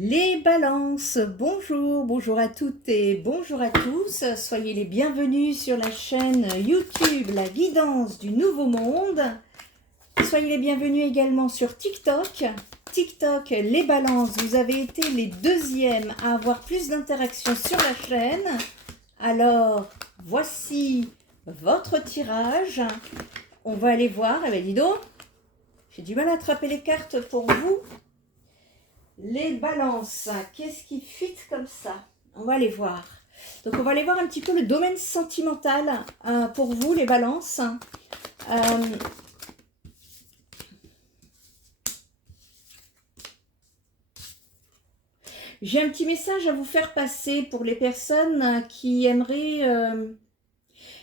Les balances, bonjour, bonjour à toutes et bonjour à tous. Soyez les bienvenus sur la chaîne YouTube La Guidance du Nouveau Monde. Soyez les bienvenus également sur TikTok. TikTok, les balances, vous avez été les deuxièmes à avoir plus d'interactions sur la chaîne. Alors, voici votre tirage. On va aller voir. Eh bien, dis donc, j'ai du mal à attraper les cartes pour vous. Les balances, qu'est-ce qui fit comme ça? On va aller voir. Donc on va aller voir un petit peu le domaine sentimental pour vous, les balances. J'ai un petit message à vous faire passer pour les personnes qui aimeraient,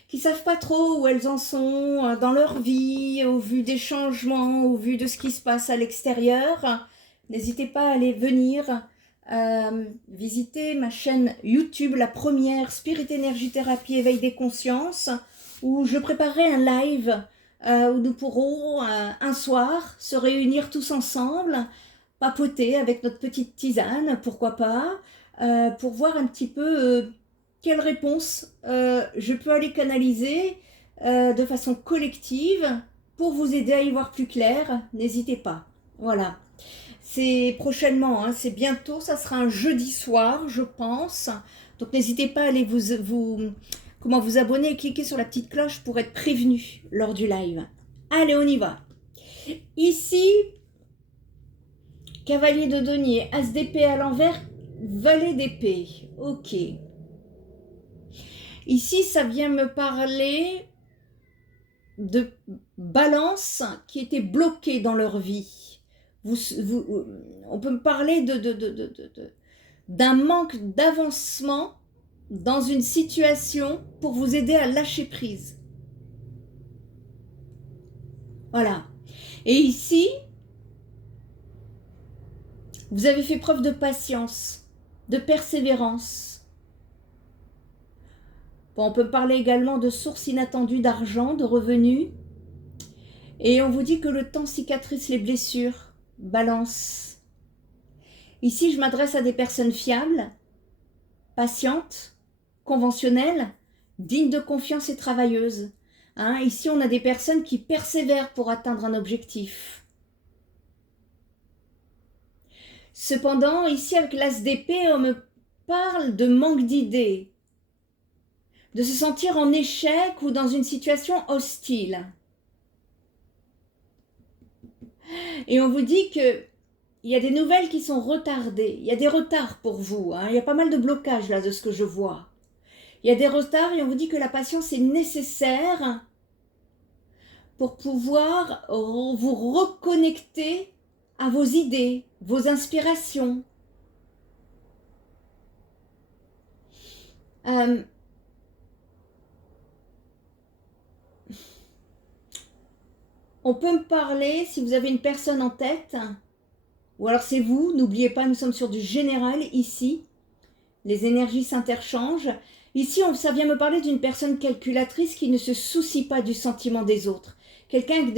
qui savent pas trop où elles en sont dans leur vie, au vu des changements, au vu de ce qui se passe à l'extérieur. N'hésitez pas à aller venir visiter ma chaîne YouTube, la première Spirit Energy Thérapie Éveil des consciences, où je préparerai un live où nous pourrons un soir se réunir tous ensemble, papoter avec notre petite tisane, pourquoi pas, pour voir un petit peu quelle réponse je peux aller canaliser de façon collective pour vous aider à y voir plus clair. N'hésitez pas. Voilà. C'est prochainement, hein, c'est bientôt, ça sera un jeudi soir, je pense. Donc n'hésitez pas à aller vous abonner et cliquer sur la petite cloche pour être prévenu lors du live. Allez, on y va. Ici, cavalier de denier, as d'épée à l'envers, valet d'épée. Ok. Ici, ça vient me parler de balances qui étaient bloquées dans leur vie. On peut me parler d'un manque d'avancement dans une situation pour vous aider à lâcher prise. Voilà. Et ici, vous avez fait preuve de patience, de persévérance. Bon, on peut parler également de sources inattendues d'argent, de revenus. Et on vous dit que le temps cicatrise les blessures. Balance. Ici, je m'adresse à des personnes fiables, patientes, conventionnelles, dignes de confiance et travailleuses. Hein, ici, on a des personnes qui persévèrent pour atteindre un objectif. Cependant, ici, avec l'as d'épée, on me parle de manque d'idées, de se sentir en échec ou dans une situation hostile. Et on vous dit que il y a des nouvelles qui sont retardées. Il y a des retards pour vous. Hein. Il y a pas mal de blocages là de ce que je vois. Il y a des retards et on vous dit que la patience est nécessaire pour pouvoir vous reconnecter à vos idées, vos inspirations. On peut me parler, si vous avez une personne en tête, ou alors c'est vous, n'oubliez pas, nous sommes sur du général ici. Les énergies s'interchangent. Ici, ça vient me parler d'une personne calculatrice qui ne se soucie pas du sentiment des autres. Quelqu'un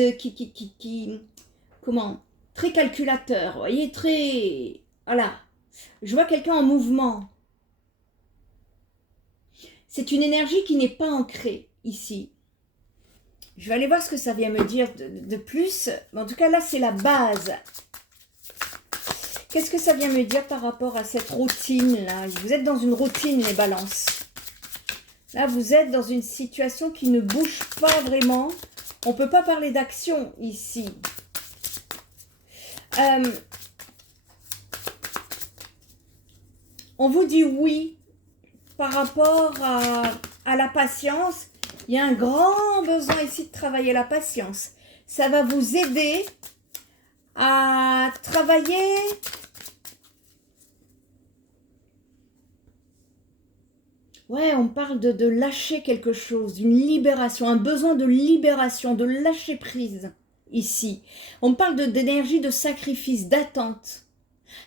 comment, très calculateur, vous voyez, très, voilà. Je vois quelqu'un en mouvement. C'est une énergie qui n'est pas ancrée ici. Je vais aller voir ce que ça vient me dire de plus. Mais en tout cas, là, c'est la base. Qu'est-ce que ça vient me dire par rapport à cette routine-là? Vous êtes dans une routine, les balances. Là, vous êtes dans une situation qui ne bouge pas vraiment. On ne peut pas parler d'action ici. On vous dit oui par rapport à la patience. Il y a un grand besoin ici de travailler la patience. Ça va vous aider à travailler ouais, on parle de lâcher quelque chose, d'une libération, un besoin de libération, de lâcher prise ici. On parle d'énergie de sacrifice, d'attente.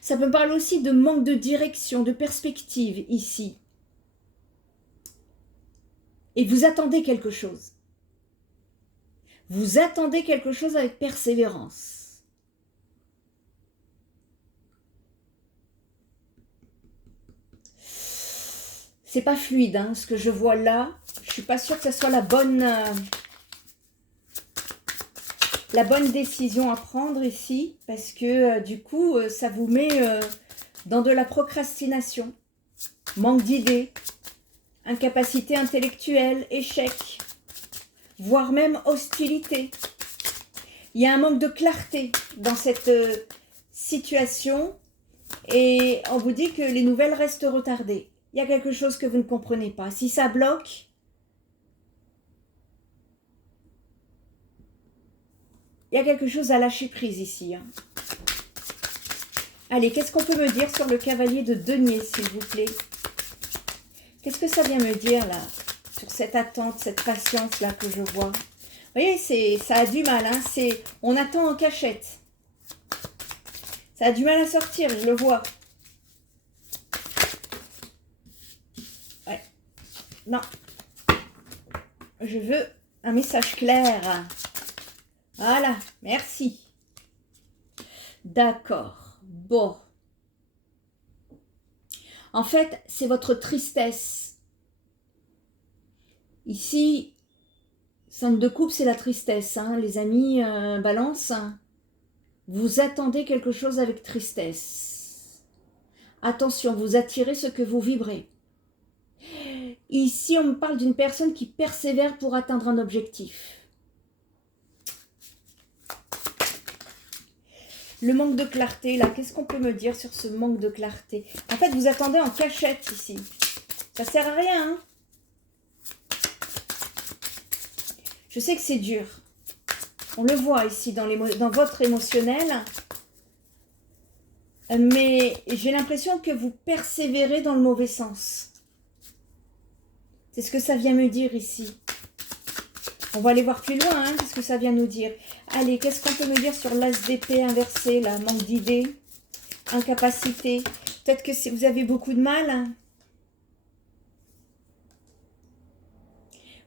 Ça peut parler aussi de manque de direction, de perspective ici. Et vous attendez quelque chose. Vous attendez quelque chose avec persévérance. C'est pas fluide, hein, ce que je vois là. Je suis pas sûre que ce soit la bonne décision à prendre ici. Parce que du coup, ça vous met dans de la procrastination. Manque d'idées. Incapacité intellectuelle. Échec. Voire même hostilité. Il y a un manque de clarté dans cette situation. Et on vous dit que les nouvelles restent retardées. Il y a quelque chose que vous ne comprenez pas. Si ça bloque, il y a quelque chose à lâcher prise ici. Hein. Allez, qu'est-ce qu'on peut me dire sur le cavalier de denier, s'il vous plaît? Qu'est-ce que ça vient me dire, là, sur cette attente, cette patience-là que je vois? Vous voyez, ça a du mal. Hein, on attend en cachette. Ça a du mal à sortir, je le vois. Ouais. Non. Je veux un message clair. Voilà, merci. D'accord. Bon. En fait, c'est votre tristesse. Ici, 5 de coupe, c'est la tristesse. Hein, les amis, balance. Vous attendez quelque chose avec tristesse. Attention, vous attirez ce que vous vibrez. Ici, on me parle d'une personne qui persévère pour atteindre un objectif. Le manque de clarté, là, qu'est-ce qu'on peut me dire sur ce manque de clarté? En fait, vous attendez en cachette ici. Ça sert à rien. Hein, je sais que c'est dur. On le voit ici dans votre émotionnel. Mais j'ai l'impression que vous persévérez dans le mauvais sens. C'est ce que ça vient me dire ici. On va aller voir plus loin, hein, qu'est-ce que ça vient nous dire. Allez, qu'est-ce qu'on peut me dire sur l'as d'épée inversé, là? Manque d'idées, incapacité. Peut-être que vous avez beaucoup de mal. Hein.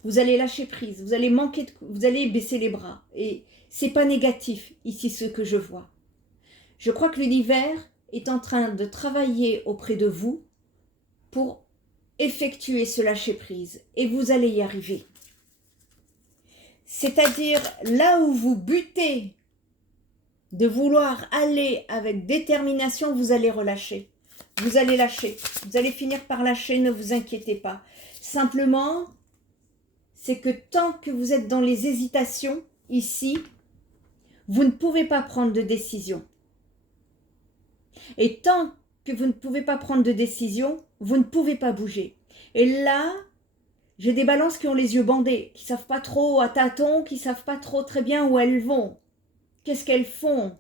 Vous allez lâcher prise, vous allez vous allez baisser les bras. Et c'est pas négatif, ici, ce que je vois. Je crois que l'univers est en train de travailler auprès de vous pour effectuer ce lâcher prise. Et vous allez y arriver. C'est-à-dire, là où vous butez de vouloir aller avec détermination, vous allez relâcher. Vous allez lâcher. Vous allez finir par lâcher, ne vous inquiétez pas. Simplement, c'est que tant que vous êtes dans les hésitations, ici, vous ne pouvez pas prendre de décision. Et tant que vous ne pouvez pas prendre de décision, vous ne pouvez pas bouger. Et là, j'ai des balances qui ont les yeux bandés, qui ne savent pas trop à tâtons, qui ne savent pas trop très bien où elles vont. Qu'est-ce qu'elles font?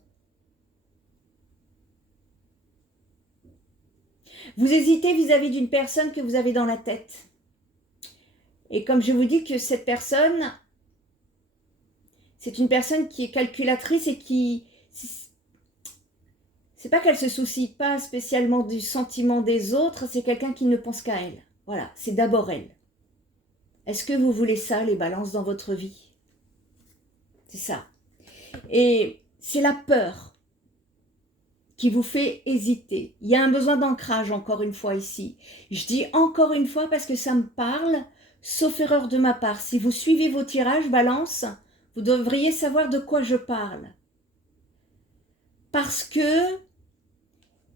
Vous hésitez vis-à-vis d'une personne que vous avez dans la tête. Et comme je vous dis que cette personne, c'est une personne qui est calculatrice et qui... C'est pas qu'elle se soucie pas spécialement du sentiment des autres, c'est quelqu'un qui ne pense qu'à elle. Voilà, c'est d'abord elle. Est-ce que vous voulez ça, les balances, dans votre vie? C'est ça. Et c'est la peur qui vous fait hésiter. Il y a un besoin d'ancrage, encore une fois, ici. Je dis encore une fois parce que ça me parle, sauf erreur de ma part. Si vous suivez vos tirages, balance, vous devriez savoir de quoi je parle. Parce que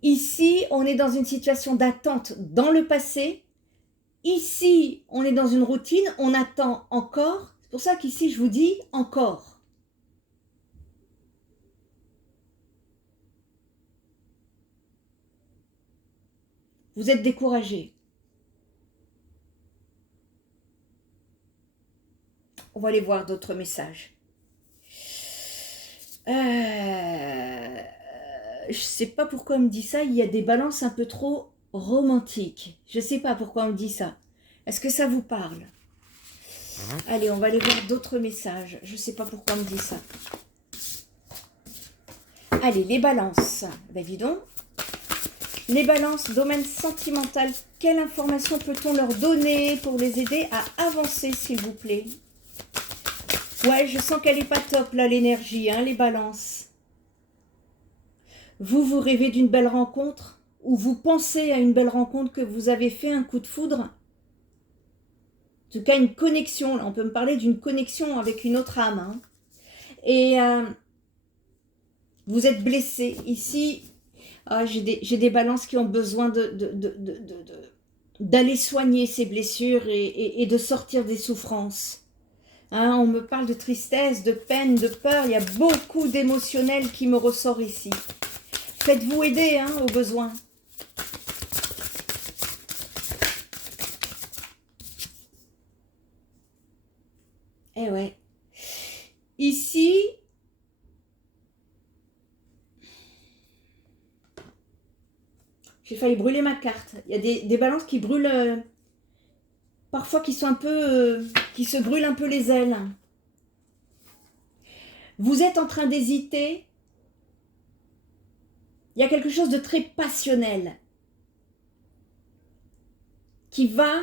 ici, on est dans une situation d'attente dans le passé. Ici, on est dans une routine, on attend encore. C'est pour ça qu'ici, je vous dis encore. Vous êtes découragé. On va aller voir d'autres messages. Je ne sais pas pourquoi on me dit ça. Il y a des balances un peu trop romantiques. Je ne sais pas pourquoi on me dit ça. Est-ce que ça vous parle? Allez, on va aller voir d'autres messages. Je ne sais pas pourquoi on me dit ça. Allez, les balances. Ben dis donc. Les balances, domaine sentimental. Quelle information peut-on leur donner pour les aider à avancer, s'il vous plaît? Ouais, je sens qu'elle n'est pas top, là, l'énergie, hein, les balances. Vous rêvez d'une belle rencontre? Ou vous pensez à une belle rencontre que vous avez fait un coup de foudre? En tout cas, une connexion. Là, on peut me parler d'une connexion avec une autre âme. Hein. Et vous êtes blessé. Ici, j'ai des balances qui ont besoin d'aller soigner ces blessures et de sortir des souffrances. Hein, on me parle de tristesse, de peine, de peur. Il y a beaucoup d'émotionnel qui me ressort ici. Faites-vous aider hein, au besoin. Eh ouais. Ici, j'ai failli brûler ma carte. Il y a des balances qui brûlent, parfois qui sont un peu, qui se brûlent un peu les ailes. Vous êtes en train d'hésiter. Il y a quelque chose de très passionnel qui va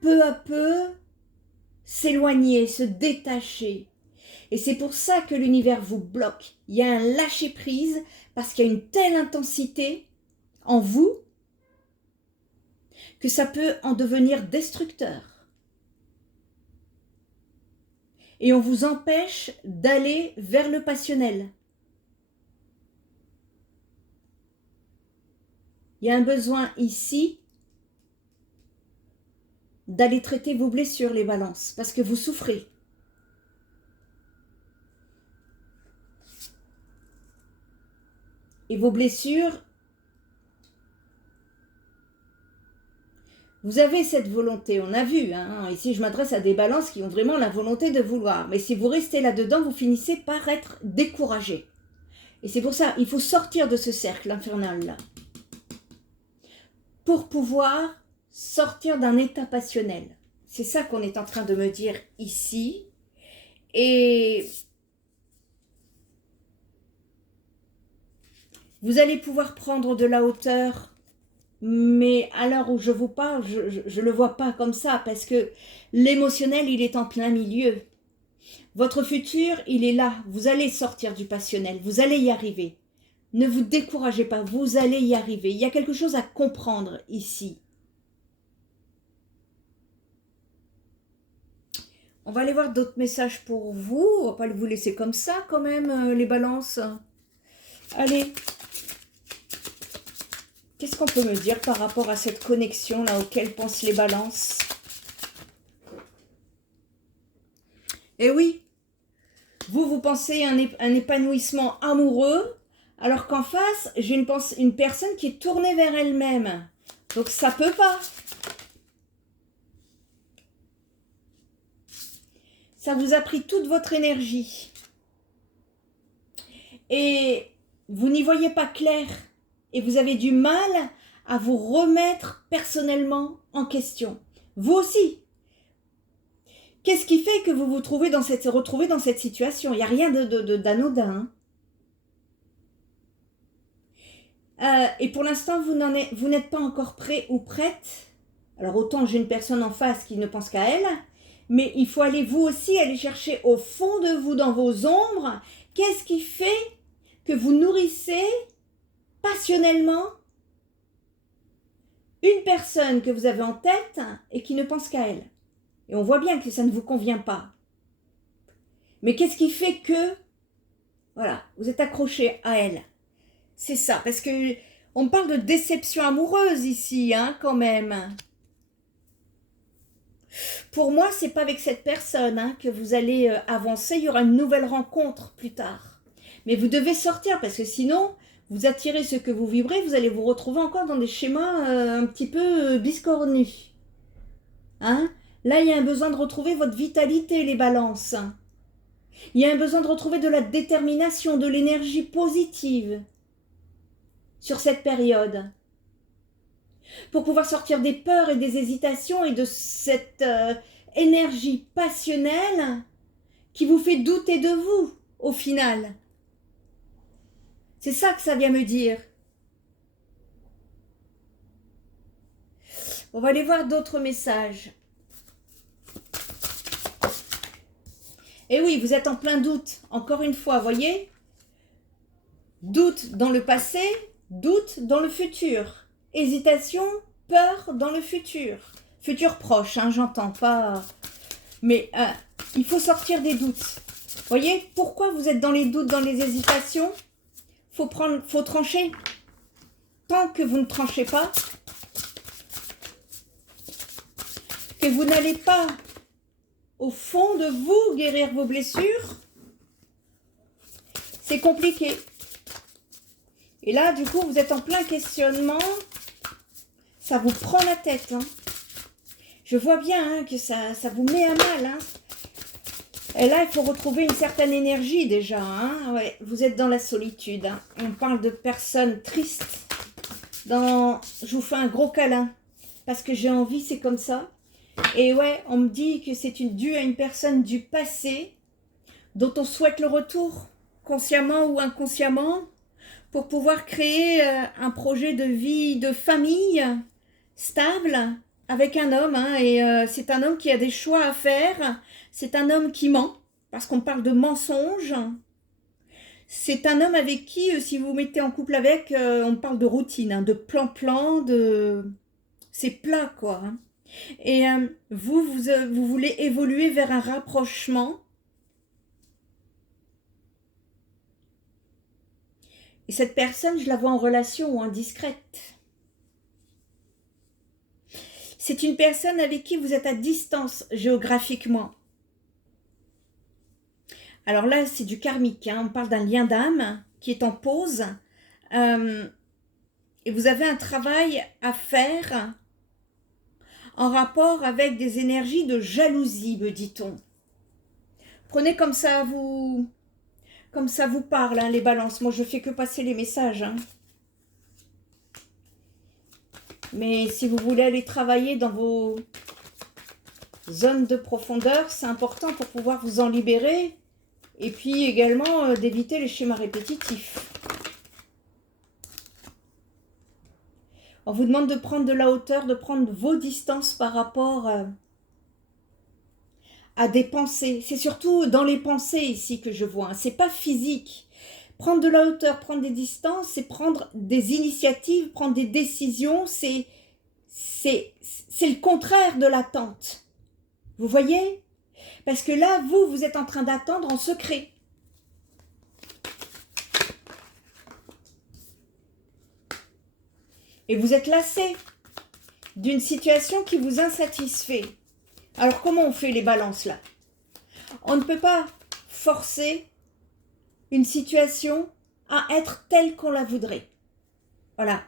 peu à peu s'éloigner, se détacher. Et c'est pour ça que l'univers vous bloque. Il y a un lâcher-prise parce qu'il y a une telle intensité en vous que ça peut en devenir destructeur. Et on vous empêche d'aller vers le passionnel. Il y a un besoin ici d'aller traiter vos blessures, les balances, parce que vous souffrez. Et vos blessures, vous avez cette volonté, on a vu. Hein, ici, je m'adresse à des balances qui ont vraiment la volonté de vouloir. Mais si vous restez là-dedans, vous finissez par être découragé. Et c'est pour ça, il faut sortir de ce cercle infernal-là. Pour pouvoir sortir d'un état passionnel. C'est ça qu'on est en train de me dire ici. Et vous allez pouvoir prendre de la hauteur, mais à l'heure où je vous parle, je ne le vois pas comme ça, parce que l'émotionnel, il est en plein milieu. Votre futur, il est là. Vous allez sortir du passionnel, vous allez y arriver. Ne vous découragez pas, vous allez y arriver. Il y a quelque chose à comprendre ici. On va aller voir d'autres messages pour vous. On va pas vous laisser comme ça quand même, les balances. Allez. Qu'est-ce qu'on peut me dire par rapport à cette connexion là auquel pensent les balances? Eh oui, vous pensez un épanouissement amoureux, alors qu'en face, j'ai une personne qui est tournée vers elle-même. Donc ça peut pas. Ça vous a pris toute votre énergie. Et vous n'y voyez pas clair. Et vous avez du mal à vous remettre personnellement en question. Vous aussi. Qu'est-ce qui fait que vous vous retrouvez dans cette situation? Il n'y a rien d'anodin. Et pour l'instant, vous n'êtes pas encore prêt ou prête. Alors autant j'ai une personne en face qui ne pense qu'à elle, mais il faut aller vous aussi aller chercher au fond de vous, dans vos ombres, qu'est-ce qui fait que vous nourrissez passionnellement une personne que vous avez en tête et qui ne pense qu'à elle. Et on voit bien que ça ne vous convient pas. Mais qu'est-ce qui fait que, voilà, vous êtes accroché à elle? C'est ça, parce que on parle de déception amoureuse ici, hein, quand même. Pour moi, c'est pas avec cette personne hein, que vous allez avancer. Il y aura une nouvelle rencontre plus tard. Mais vous devez sortir, parce que sinon, vous attirez ce que vous vibrez, vous allez vous retrouver encore dans des schémas un petit peu biscornus. Hein? Là, il y a un besoin de retrouver votre vitalité, les balances. Il y a un besoin de retrouver de la détermination, de l'énergie positive sur cette période. Pour pouvoir sortir des peurs et des hésitations et de cette énergie passionnelle qui vous fait douter de vous, au final. C'est ça que ça vient me dire. On va aller voir d'autres messages. Et oui, vous êtes en plein doute, encore une fois, voyez? Doute dans le passé, doute dans le futur. Hésitation, peur dans le futur. Futur proche, hein, j'entends pas. Mais il faut sortir des doutes. Voyez, pourquoi vous êtes dans les doutes, dans les hésitations? Faut trancher. Tant que vous ne tranchez pas, que vous n'allez pas au fond de vous guérir vos blessures, c'est compliqué. Et là, du coup, vous êtes en plein questionnement. Ça vous prend la tête. Hein. Je vois bien hein, que ça vous met à mal. Hein. Et là, il faut retrouver une certaine énergie déjà. Hein. Ouais, vous êtes dans la solitude. Hein. On parle de personnes tristes. Je vous fais un gros câlin. Parce que j'ai envie, c'est comme ça. Et ouais, on me dit que c'est dû à une personne du passé dont on souhaite le retour, consciemment ou inconsciemment, pour pouvoir créer un projet de vie, de famille stable avec un homme. Hein, et c'est un homme qui a des choix à faire. C'est un homme qui ment, parce qu'on parle de mensonge. C'est un homme avec qui, si vous vous mettez en couple avec, on parle de routine, hein, de plan-plan, c'est plat, quoi. Hein. Et vous voulez évoluer vers un rapprochement. Et cette personne, je la vois en relation ou en discrète. C'est une personne avec qui vous êtes à distance géographiquement. Alors là, c'est du karmique. Hein. On parle d'un lien d'âme qui est en pause. Et vous avez un travail à faire en rapport avec des énergies de jalousie, me dit-on. Prenez comme ça vous parle, hein, les balances. Moi, je fais que passer les messages. Hein. Mais si vous voulez aller travailler dans vos zones de profondeur, c'est important pour pouvoir vous en libérer. Et puis également d'éviter les schémas répétitifs. On vous demande de prendre de la hauteur, de prendre vos distances par rapport à des pensées. C'est surtout dans les pensées ici que je vois. Hein. C'est pas physique. Prendre de la hauteur, prendre des distances, c'est prendre des initiatives, prendre des décisions. C'est le contraire de l'attente. Vous voyez? Parce que là, vous êtes en train d'attendre en secret. Et vous êtes lassé d'une situation qui vous insatisfait. Alors, comment on fait les balances là? On ne peut pas forcer une situation à être telle qu'on la voudrait. Voilà.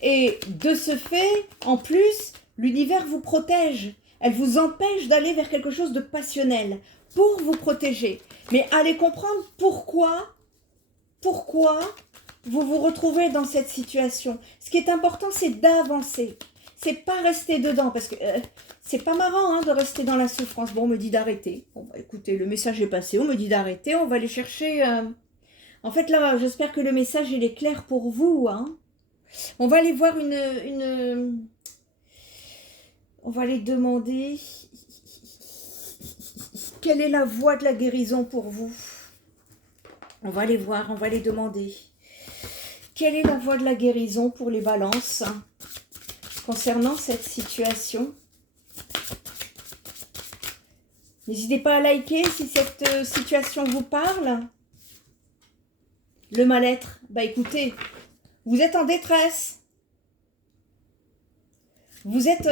Et de ce fait, en plus, l'univers vous protège. Elle vous empêche d'aller vers quelque chose de passionnel pour vous protéger. Mais allez comprendre pourquoi vous vous retrouvez dans cette situation. Ce qui est important, c'est d'avancer. C'est pas rester dedans, parce que c'est pas marrant hein, de rester dans la souffrance. Bon, on me dit d'arrêter. Bon, bah, écoutez, le message est passé, on me dit d'arrêter, on va aller chercher... En fait, là, j'espère que le message, il est clair pour vous. Hein. On va aller voir On va aller demander... Quelle est la voie de la guérison pour vous? On va aller voir, on va les demander. Quelle est la voie de la guérison pour les balances concernant cette situation? N'hésitez pas à liker si cette situation vous parle. Le mal-être, bah écoutez, vous êtes en détresse. Vous êtes...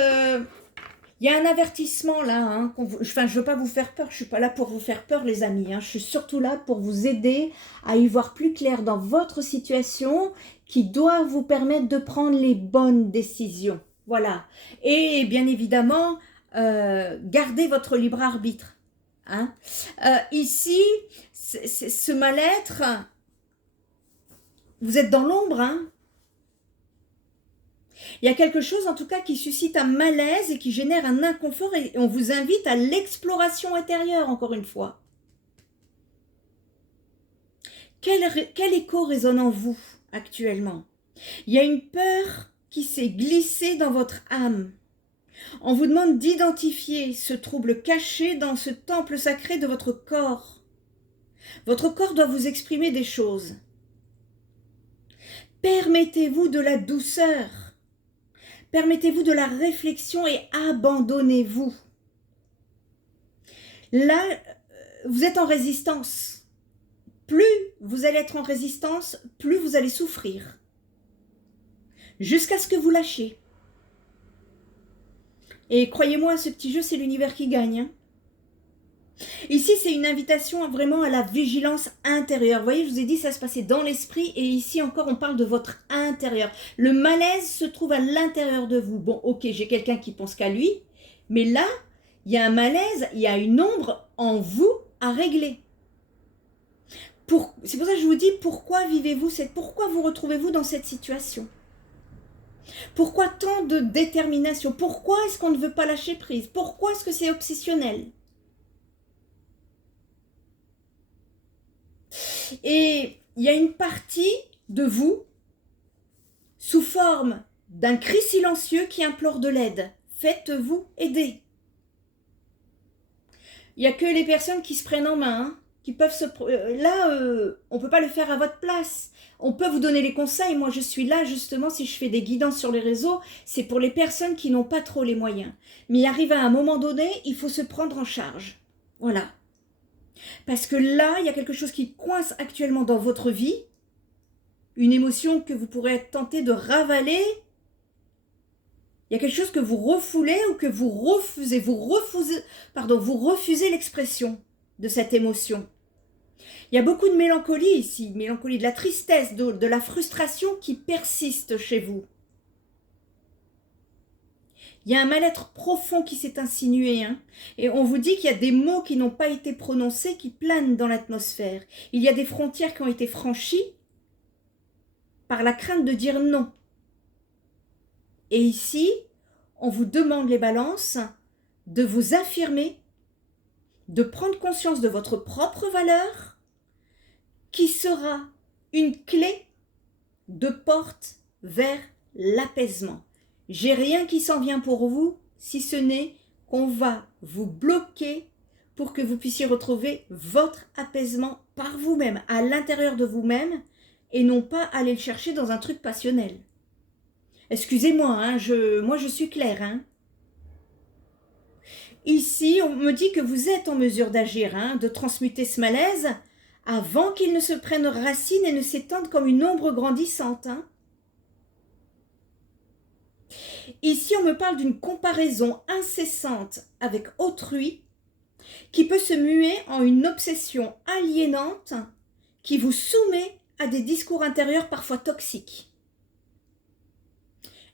Il y a un avertissement là. Hein, enfin, je ne veux pas vous faire peur. Je ne suis pas là pour vous faire peur, les amis. Hein, je suis surtout là pour vous aider à y voir plus clair dans votre situation qui doit vous permettre de prendre les bonnes décisions. Voilà. Et bien évidemment, gardez votre libre arbitre. Hein. Ici, ce mal-être, vous êtes dans l'ombre, hein. Il y a quelque chose en tout cas qui suscite un malaise et qui génère un inconfort et on vous invite à l'exploration intérieure encore une fois. Quel écho résonne en vous actuellement? Il y a une peur qui s'est glissée dans votre âme. On vous demande d'identifier ce trouble caché dans ce temple sacré de votre corps. Votre corps doit vous exprimer des choses. Permettez-vous de la douceur. Permettez-vous de la réflexion et abandonnez-vous. Là, vous êtes en résistance. Plus vous allez être en résistance, plus vous allez souffrir. Jusqu'à ce que vous lâchiez. Et croyez-moi, ce petit jeu, c'est l'univers qui gagne. Hein. Ici, c'est une invitation vraiment à la vigilance intérieure. Vous voyez, je vous ai dit, ça se passait dans l'esprit. Et ici encore, on parle de votre intérieur. Le malaise se trouve à l'intérieur de vous. Bon, ok, j'ai quelqu'un qui pense qu'à lui. Mais là, il y a un malaise, il y a une ombre en vous à régler. C'est pour ça que je vous dis, pourquoi vivez-vous pourquoi vous retrouvez-vous dans cette situation? Pourquoi tant de détermination? Pourquoi est-ce qu'on ne veut pas lâcher prise? Pourquoi est-ce que c'est obsessionnel? Et il y a une partie de vous, sous forme d'un cri silencieux qui implore de l'aide. Faites-vous aider. Il n'y a que les personnes qui se prennent en main, hein, qui peuvent on ne peut pas le faire à votre place. On peut vous donner les conseils. Moi, je suis là, justement, si je fais des guidances sur les réseaux, c'est pour les personnes qui n'ont pas trop les moyens. Mais il arrive à un moment donné, il faut se prendre en charge. Voilà. Parce que là, il y a quelque chose qui coince actuellement dans votre vie, une émotion que vous pourrez être tenté de ravaler. Il y a quelque chose que vous refoulez ou que vous refusez. Vous refusez l'expression de cette émotion. Il y a beaucoup de mélancolie ici, mélancolie, de la tristesse, de la frustration qui persiste chez vous. Il y a un mal-être profond qui s'est insinué. Hein, et on vous dit qu'il y a des mots qui n'ont pas été prononcés, qui planent dans l'atmosphère. Il y a des frontières qui ont été franchies par la crainte de dire non. Et ici, on vous demande les balances de vous affirmer, de prendre conscience de votre propre valeur, qui sera une clé de porte vers l'apaisement. J'ai rien qui s'en vient pour vous, si ce n'est qu'on va vous bloquer pour que vous puissiez retrouver votre apaisement par vous-même, à l'intérieur de vous-même, et non pas aller le chercher dans un truc passionnel. Excusez-moi, hein, moi je suis claire. Hein. Ici, on me dit que vous êtes en mesure d'agir, hein, de transmuter ce malaise avant qu'il ne se prenne racine et ne s'étende comme une ombre grandissante. Hein. Ici, on me parle d'une comparaison incessante avec autrui qui peut se muer en une obsession aliénante qui vous soumet à des discours intérieurs parfois toxiques.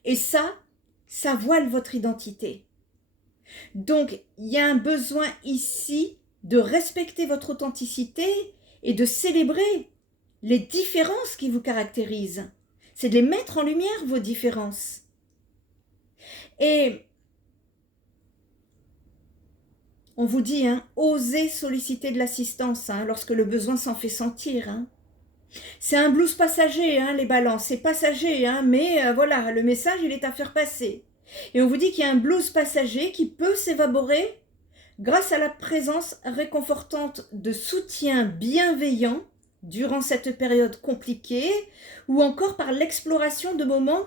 Et ça voile votre identité. Donc, il y a un besoin ici de respecter votre authenticité et de célébrer les différences qui vous caractérisent. C'est de les mettre en lumière, vos différences. Et on vous dit, hein, osez solliciter de l'assistance hein, lorsque le besoin s'en fait sentir. Hein. C'est un blues passager, hein, les balances, c'est passager, hein, mais voilà, le message, il est à faire passer. Et on vous dit qu'il y a un blues passager qui peut s'évaporer grâce à la présence réconfortante de soutien bienveillant durant cette période compliquée, ou encore par l'exploration de moments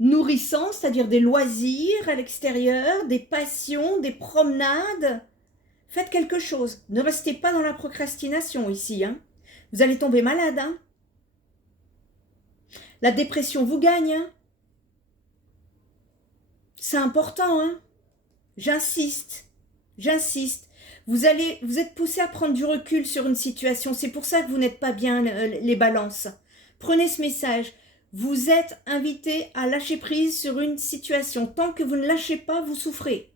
nourrissants, c'est-à-dire des loisirs à l'extérieur, des passions, des promenades. Faites quelque chose, ne restez pas dans la procrastination ici, hein. Vous allez tomber malade. Hein. La dépression vous gagne. Hein. C'est important. Hein. J'insiste. Vous êtes poussé à prendre du recul sur une situation. C'est pour ça que vous n'êtes pas bien les balances. Prenez ce message. Vous êtes invité à lâcher prise sur une situation. Tant que vous ne lâchez pas, vous souffrez.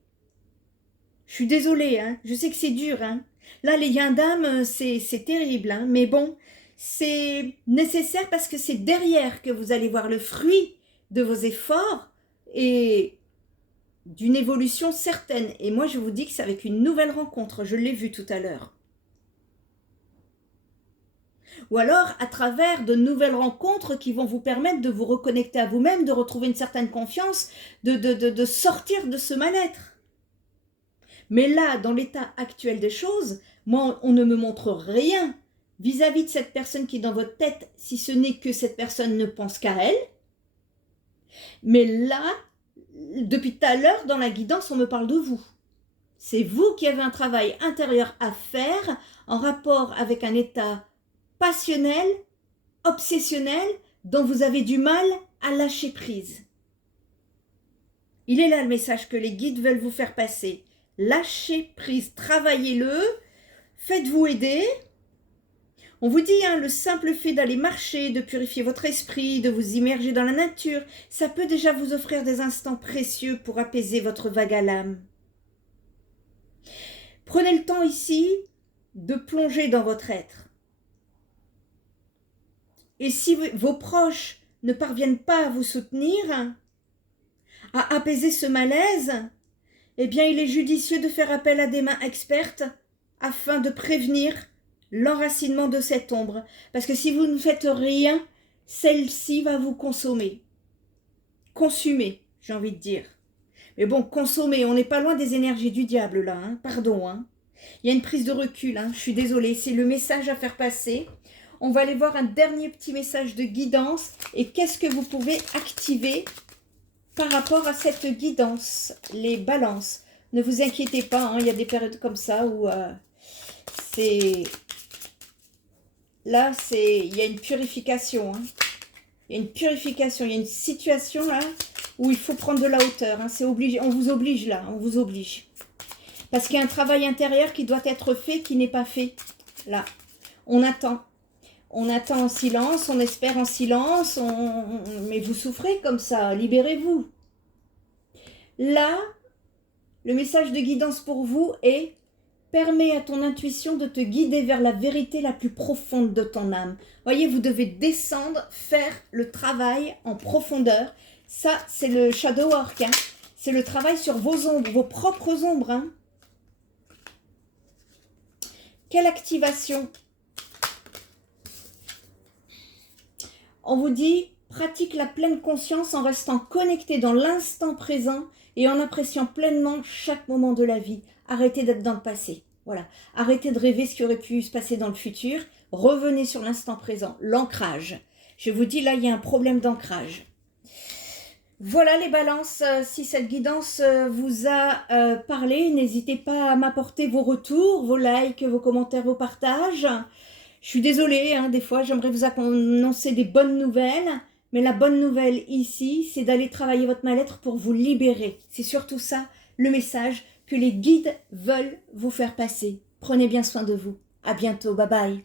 Je suis désolée. Hein. Je sais que c'est dur. Hein. Là, les yin d'âme, c'est terrible, hein, mais bon, c'est nécessaire parce que c'est derrière que vous allez voir le fruit de vos efforts et d'une évolution certaine. Et moi, je vous dis que c'est avec une nouvelle rencontre, je l'ai vu tout à l'heure. Ou alors, à travers de nouvelles rencontres qui vont vous permettre de vous reconnecter à vous-même, de retrouver une certaine confiance, de sortir de ce mal-être. Mais là, dans l'état actuel des choses, moi, on ne me montre rien vis-à-vis de cette personne qui est dans votre tête, si ce n'est que cette personne ne pense qu'à elle. Mais là, depuis tout à l'heure, dans la guidance, on me parle de vous. C'est vous qui avez un travail intérieur à faire en rapport avec un état passionnel, obsessionnel, dont vous avez du mal à lâcher prise. Il est là le message que les guides veulent vous faire passer. Lâchez prise, travaillez-le, faites-vous aider. On vous dit, le simple fait d'aller marcher, de purifier votre esprit, de vous immerger dans la nature, ça peut déjà vous offrir des instants précieux pour apaiser votre vague à l'âme. Prenez le temps ici de plonger dans votre être. Et si vos proches ne parviennent pas à vous soutenir, à apaiser ce malaise, eh bien il est judicieux de faire appel à des mains expertes afin de prévenir l'enracinement de cette ombre. Parce que si vous ne faites rien, celle-ci va vous consommer. Consumer, j'ai envie de dire. Mais bon, consommer, on n'est pas loin des énergies du diable là, pardon. Il y a une prise de recul, je suis désolée, c'est le message à faire passer. On va aller voir un dernier petit message de guidance. Et qu'est-ce que vous pouvez activer par rapport à cette guidance? Les balances. Ne vous inquiétez pas, il y a des périodes comme ça où c'est... Là, il y a une purification. Il y a une purification, il y a une situation là où il faut prendre de la hauteur. C'est obligé, on vous oblige là, on vous oblige. Parce qu'il y a un travail intérieur qui doit être fait, qui n'est pas fait. Là, on attend. On attend en silence, on espère en silence, mais vous souffrez comme ça, libérez-vous. Là, le message de guidance pour vous est: permets à ton intuition de te guider vers la vérité la plus profonde de ton âme. Voyez, vous devez descendre, faire le travail en profondeur. Ça, c'est le shadow work. C'est le travail sur vos ombres, vos propres ombres. Quelle activation? On vous dit, pratique la pleine conscience en restant connecté dans l'instant présent et en appréciant pleinement chaque moment de la vie. Arrêtez d'être dans le passé. Voilà. Arrêtez de rêver ce qui aurait pu se passer dans le futur. Revenez sur l'instant présent. L'ancrage. Je vous dis, là, il y a un problème d'ancrage. Voilà les balances. Si cette guidance vous a parlé, n'hésitez pas à m'apporter vos retours, vos likes, vos commentaires, vos partages. Je suis désolée, des fois, j'aimerais vous annoncer des bonnes nouvelles. Mais la bonne nouvelle ici, c'est d'aller travailler votre mal-être pour vous libérer. C'est surtout ça, le message que les guides veulent vous faire passer. Prenez bien soin de vous. À bientôt. Bye bye.